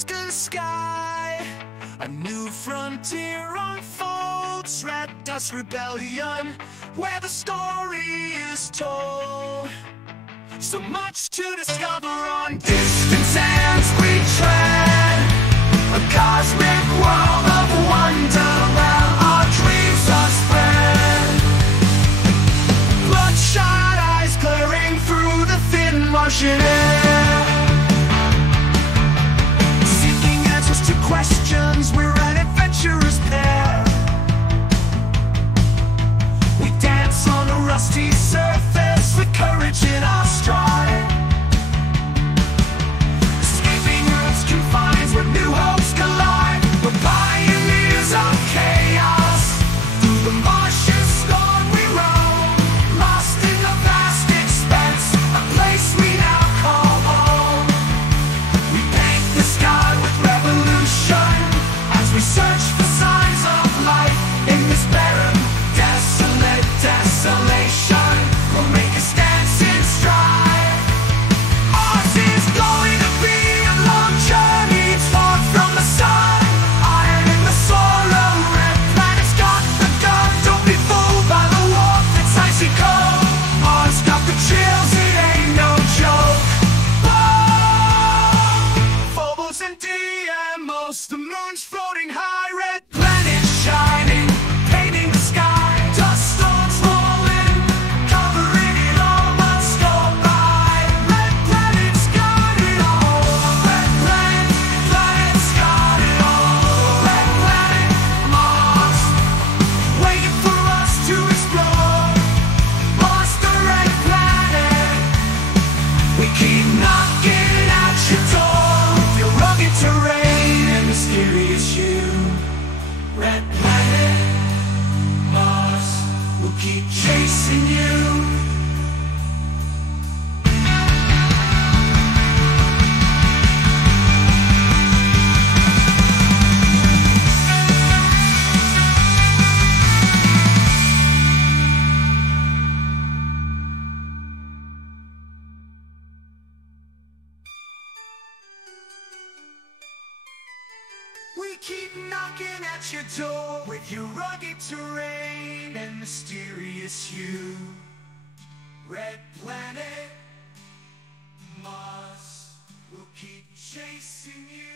the sky. A new frontier unfolds, red dust rebellion, where the story is told. So much to discover on distant sands we tread, a cosmic world of wonder where our dreams are spread. Bloodshot eyes glaring through the thin Martian air, seeking answers to questions. We're an adventurous pair. We dance on a rusty surface with courage in our stride, escaping Earth's confines where new hopes collide. We're pioneers of chaos. Through the Martian storm we roam, lost in the vast expanse, a place we now call home. We paint the sky with revolution as we search for signs of life in this barren, desolate desolation. We'll make a stance in stride. Ours is going to be a long journey, far from the sun. Iron in the soil, red planet's got the gun. Don't be fooled by the warmth that's icy cold. Mars got the chills, it ain't no joke. Whoa! Phobos and DMOs, the moon's floating high, red planet shining, painting the sky. Dust storms rolling, covering it all, must go by. Red planet's got it all. Red planet's got it all. Red planet, Mars, waiting for us to explore. Mars, the red planet. We keep knocking at your door with your rugged terrain and mysterious you. Red planet, Mars, we'll keep chasing you. We keep knocking at your door with your rugged terrain and mysterious you. Red planet, Mars, we'll keep chasing you.